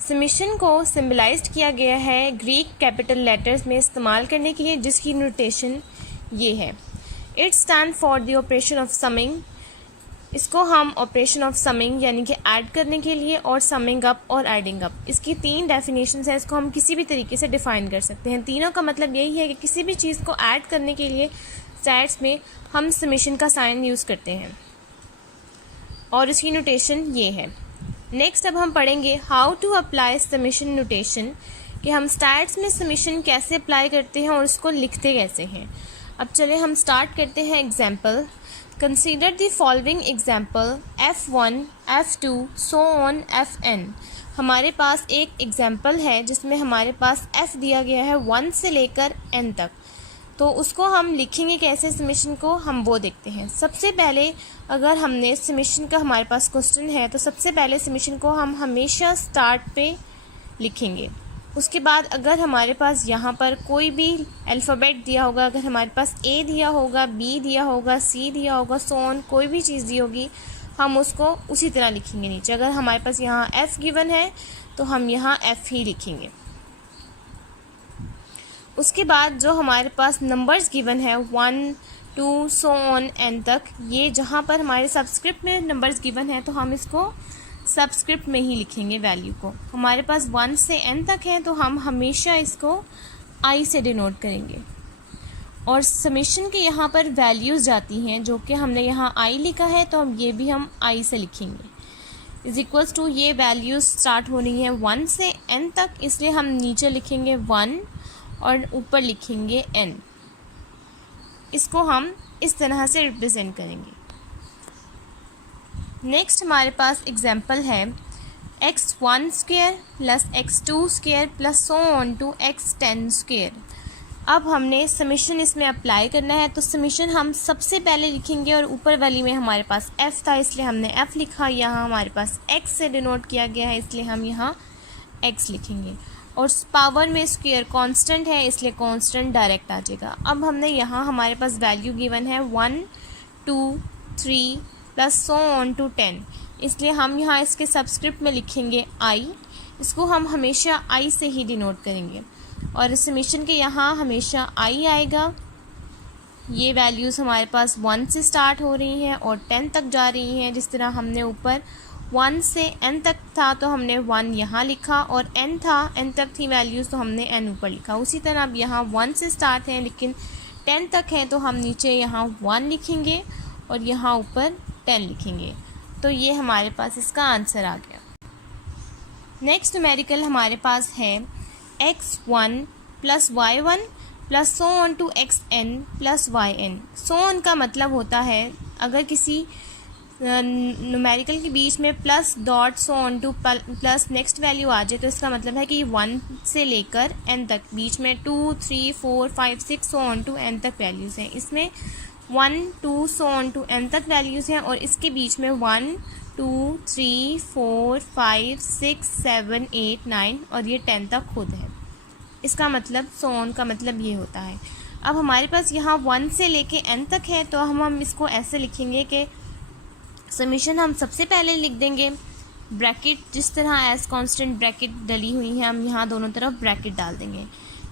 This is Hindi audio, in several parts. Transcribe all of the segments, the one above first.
समेशन को सिम्बलाइज्ड किया गया है ग्रीक कैपिटल लेटर्स में इस्तेमाल करने के लिए, जिसकी नोटेशन ये है। It stand for the operation of summing. इसको हम ऑपरेशन ऑफ समिंग यानी कि ऐड करने के लिए, और समिंग अप और एडिंग अप, इसकी 3 डेफिनेशंस है। इसको हम किसी भी तरीके से डिफाइन कर सकते हैं। तीनों का मतलब यही है कि किसी भी चीज़ को ऐड करने के लिए स्टैट्स में हम समेशन का साइन यूज़ करते हैं, और इसकी नोटेशन ये है। नेक्स्ट अब हम पढ़ेंगे how to apply summation notation, कि हम स्टैट्स में समेशन कैसे अप्लाई करते हैं और उसको लिखते कैसे हैं। अब चले हम स्टार्ट करते हैं example. Consider the following example F1, F2 so on Fn। हमारे पास एक एग्जाम्पल है जिसमें हमारे पास F दिया गया है 1 से लेकर N तक। तो उसको हम लिखेंगे कैसे समेशन को, हम वो देखते हैं। सबसे पहले अगर हमने समेशन का हमारे पास क्वेश्चन है तो सबसे पहले समेशन को हम हमेशा स्टार्ट पे लिखेंगे। उसके बाद अगर हमारे पास यहाँ पर कोई भी अल्फ़ाबेट दिया होगा, अगर हमारे पास A दिया होगा, B दिया होगा, C दिया होगा, सो ऑन कोई भी चीज़ दी होगी, हम उसको उसी तरह लिखेंगे नीचे। अगर हमारे पास यहाँ F गिवन है तो हम यहाँ F ही लिखेंगे। उसके बाद जो हमारे पास नंबर्स गिवन है 1, 2 सो ऑन N तक, ये जहाँ पर हमारे सबस्क्रिप्ट में नंबर्स गिवन है तो हम इसको सबस्क्रिप्ट में ही लिखेंगे वैल्यू को। हमारे पास 1 से N तक है तो हम हमेशा इसको I से डिनोट करेंगे। और समेशन के यहाँ पर वैल्यूज़ जाती हैं जो कि हमने यहाँ I लिखा है तो हम ये भी हम I से लिखेंगे। इज इक्वल्स टू ये वैल्यूज़ स्टार्ट हो रही हैं 1 से N तक, इसलिए हम नीचे लिखेंगे 1 और ऊपर लिखेंगे N। इसको हम इस तरह से रिप्रेजेंट करेंगे। नेक्स्ट हमारे पास एग्जाम्पल है x1 square plus x2 square plus so on to x10 square. अब हमने समेशन इसमें अप्लाई करना है, तो समेशन हम सबसे पहले लिखेंगे और ऊपर वाली में हमारे पास f था इसलिए हमने f लिखा। यहाँ हमारे पास x से डिनोट किया गया है इसलिए हम यहाँ x लिखेंगे। और पावर में स्क्वायर कांस्टेंट है इसलिए कांस्टेंट डायरेक्ट आ जाएगा। अब हमने यहाँ हमारे पास वैल्यू गिवन है 1, 2, 3 प्लस सो ऑन टू 10, इसलिए हम यहाँ इसके सबस्क्रिप्ट में लिखेंगे I। इसको हम हमेशा I से ही डिनोट करेंगे और समेशन के यहाँ हमेशा I आएगा। ये वैल्यूज़ हमारे पास 1 से स्टार्ट हो रही हैं और 10 तक जा रही हैं। जिस तरह हमने ऊपर 1 से N तक था तो हमने 1 यहाँ लिखा, और N था N तक थी वैल्यूज़ तो हमने N ऊपर लिखा। उसी तरह अब यहाँ 1 से स्टार्ट हैं लेकिन 10 तक हैं तो हम नीचे यहाँ 1 लिखेंगे और यहाँ ऊपर 10 लिखेंगे। तो ये हमारे पास इसका आंसर आ गया। नेक्स्ट न्यूमेरिकल हमारे पास है x1 plus y1 plus so on to xn plus yn। So on का मतलब होता है अगर किसी न्यूमेरिकल के बीच में plus dot so on to plus next value आ जाए तो इसका मतलब है कि 1 से लेकर n तक बीच में 2, 3, 4, 5, 6 सो ऑन टू n तक वैल्यूज़ हैं। इसमें 1, 2 सो ऑन टू n तक वैल्यूज़ हैं और इसके बीच में 1, 2, 3, 4, 5, 6, 7, 8, 9 और ये 10 तक खुद है। इसका मतलब सो ऑन का मतलब ये होता है। अब हमारे पास यहाँ 1 से लेके n तक है तो हम इसको ऐसे लिखेंगे कि समेशन हम सबसे पहले लिख देंगे ब्रैकेट, जिस तरह एज कांस्टेंट ब्रैकेट डली हुई है हम यहाँ दोनों तरफ ब्रैकेट डाल देंगे।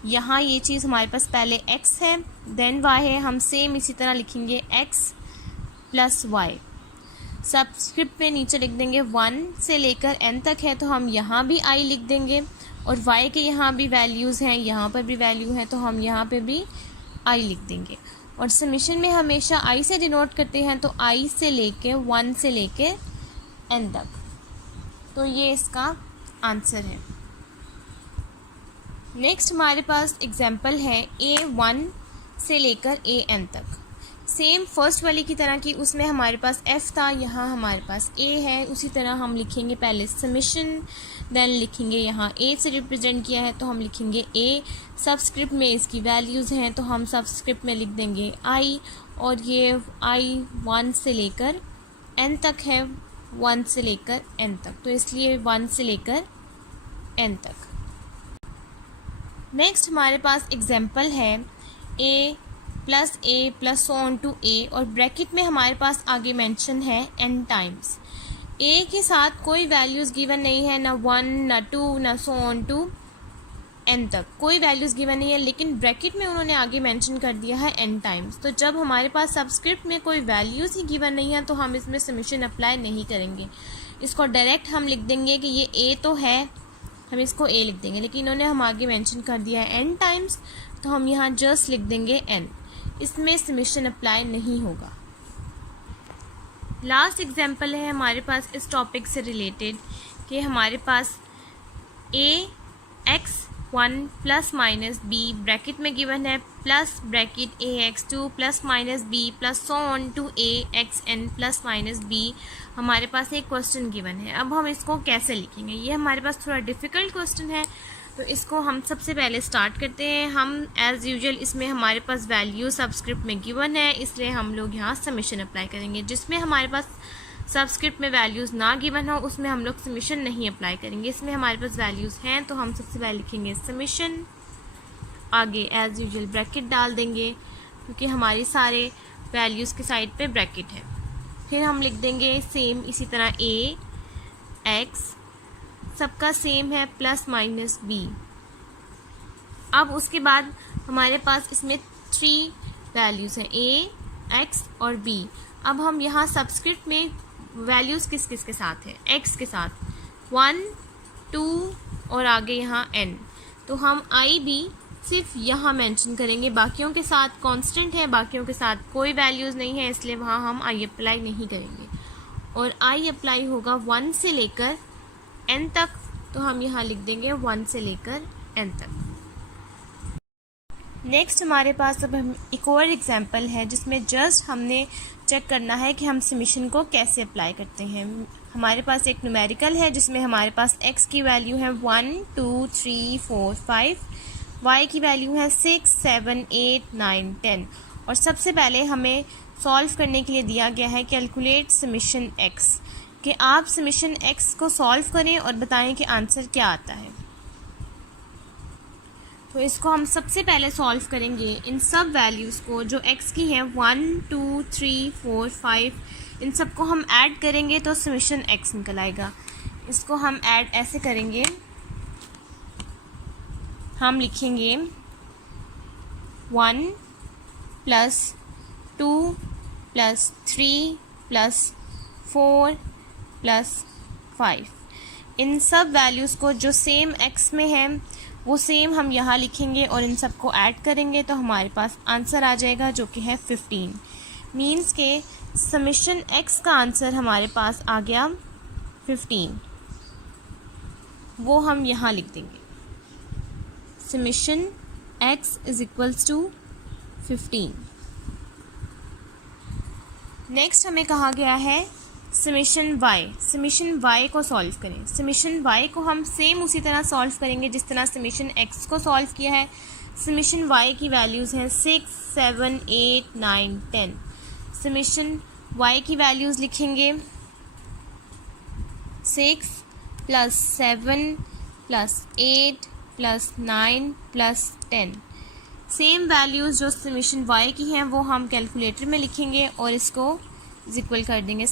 यहाँ ये चीज़ हमारे पास पहले x है देन y है, हम सेम इसी तरह लिखेंगे x प्लस वाई। सबस्क्रिप्ट में नीचे लिख देंगे 1 से लेकर n तक है तो हम यहाँ भी I लिख देंगे और y के यहाँ भी वैल्यूज़ हैं, यहाँ पर भी वैल्यू है तो हम यहाँ पे भी I लिख देंगे। और समेशन में हमेशा I से डिनोट करते हैं तो I से लेके 1 से लेके n तक। तो ये इसका आंसर है। नेक्स्ट हमारे पास एग्जाम्पल है A1 से लेकर AN तक। सेम फर्स्ट वाली की तरह की उसमें हमारे पास F था, यहाँ हमारे पास A है। उसी तरह हम लिखेंगे पहले समेशन, देन लिखेंगे यहाँ A से रिप्रेजेंट किया है तो हम लिखेंगे A। सबस्क्रिप्ट में इसकी वैल्यूज़ हैं तो हम सबस्क्रिप्ट में लिख देंगे I, और ये I 1 से लेकर n तक है, 1 से लेकर n तक, तो इसलिए 1 से लेकर n तक। नेक्स्ट हमारे पास एग्जाम्पल है A plus so on to A और ब्रैकेट में हमारे पास आगे मेंशन है n टाइम्स। ए के साथ कोई वैल्यूज़ गिवन नहीं है, ना 1 ना 2 ना सो ऑन टू n तक कोई वैल्यूज़ गिवन नहीं है, लेकिन ब्रैकेट में उन्होंने आगे मेंशन कर दिया है n टाइम्स। तो जब हमारे पास सबस्क्रिप्ट में कोई वैल्यूज़ ही गिवन नहीं है तो हम इसमें समेशन अप्लाई नहीं करेंगे। इसको डायरेक्ट हम लिख देंगे कि ये a तो है, हम इसको a लिख देंगे, लेकिन इन्होंने हम आगे मेंशन कर दिया है n टाइम्स, तो हम यहाँ जस्ट लिख देंगे n। इसमें समेशन अप्लाई नहीं होगा। लास्ट एग्जांपल है हमारे पास इस टॉपिक से रिलेटेड कि हमारे पास ax1 plus minus b bracket में गिवन है, plus bracket ax2 plus minus b plus so on to axn plus minus b हमारे पास एक क्वेश्चन गिवन है। अब हम इसको कैसे लिखेंगे, ये हमारे पास थोड़ा डिफ़िकल्ट क्वेश्चन है, तो इसको हम सबसे पहले स्टार्ट करते हैं। हम एज़ यूजुअल इसमें हमारे पास वैल्यू सबस्क्रिप्ट में गिवन है, इसलिए हम लोग यहाँ समेशन अप्लाई करेंगे। जिसमें हमारे पास सबस्क्रिप्ट में वैल्यूज़ ना गिवन हो उसमें हम लोग समेशन नहीं अप्लाई करेंगे। इसमें हमारे पास वैल्यूज़ हैं तो हम सबसे पहले लिखेंगे समेशन, आगे एज़ यूजुअल ब्रैकेट डाल देंगे क्योंकि हमारी सारे वैल्यूज़ के साइड पे ब्रैकेट है। फिर हम लिख देंगे सेम इसी तरह a x सबका सेम है प्लस माइनस b। अब उसके बाद हमारे पास इसमें 3 वैल्यूज़ हैं a x और b। अब हम यहाँ सबस्क्रिप्ट में वैल्यूज़ किस किस के साथ है, x के साथ 1 2 और आगे यहाँ n, तो हम i b सिर्फ यहाँ मेंशन करेंगे, बाकियों के साथ कांस्टेंट है, बाकियों के साथ कोई वैल्यूज़ नहीं है, इसलिए वहाँ हम i अप्लाई नहीं करेंगे। और i अप्लाई होगा 1 से लेकर n तक, तो हम यहाँ लिख देंगे 1 से लेकर n तक। नेक्स्ट हमारे पास अब हम एक और एग्जांपल है जिसमें जस्ट हमने चेक करना है कि हम समेशन को कैसे अप्लाई करते हैं। हमारे पास एक न्यूमेरिकल है जिसमें हमारे पास x की वैल्यू है 1 2 3 4 5, y की वैल्यू है 6 7 8 9 10, और सबसे पहले हमें सॉल्व करने के लिए दिया गया है कैलकुलेट समेशन x, कि आप समेशन x को सॉल्व करें और बताएं कि आंसर क्या आता है। तो इसको हम सबसे पहले सॉल्व करेंगे इन सब वैल्यूज़ को जो x की हैं 1 2 3 4 5, इन सब को हम ऐड करेंगे तो समेशन x निकल आएगा। इसको हम ऐड ऐसे करेंगे, हम लिखेंगे 1 प्लस 2 प्लस 3 प्लस 4 प्लस 5। इन सब वैल्यूज़ को जो सेम x में है वो सेम हम यहाँ लिखेंगे और इन सब को ऐड करेंगे तो हमारे पास आंसर आ जाएगा जो कि है 15। मीन्स के समेशन x का आंसर हमारे पास आ गया 15, वो हम यहाँ लिख देंगे summation x is equals to 15। Next हमें कहा गया है समेशन y को सॉल्व करें। समेशन y को हम सेम उसी तरह सॉल्व करेंगे जिस तरह समेशन x को सॉल्व किया है। समेशन y की वैल्यूज़ हैं 6 7 8 9 10। समेशन y की वैल्यूज़ लिखेंगे 6 plus 7 plus 8 plus 9 plus 10। Same values जो समेशन y की हैं वो हम कैलकुलेटर में लिखेंगे और इसको इक्वल कर देंगे।